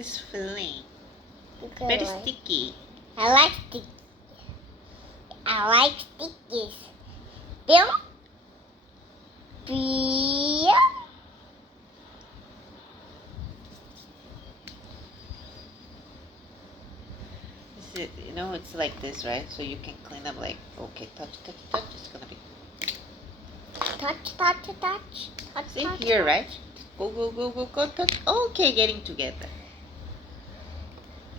this feeling? Because Very sticky. I like sticky. I like stickies. Bill? Bill? Is it, it's like this, right? So you can clean up like, okay, touch. It's gonna be. Touch. See here, right? Go, touch. Okay, getting together.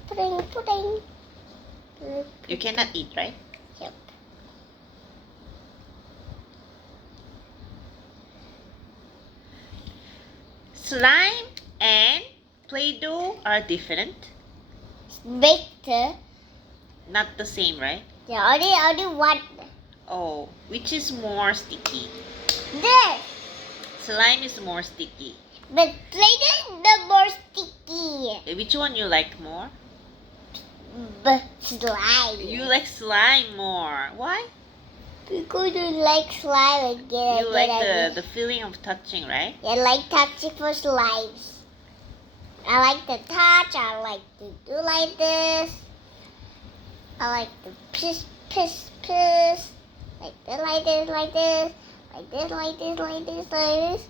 Pudding. You cannot eat, right? Yep. Slime and Play-Doh are different. Better. Not the same, right? Yeah, only one. Oh, which is more sticky? This. Slime is more sticky. But Play-Doh is the more sticky. Which one you like more? But slime. You like slime more. Why? Because you like slime again. You like the feeling of touching, right? I like touching for slimes. I like to touch. I like to do like this. I like to piss. Like this, like this. Like this.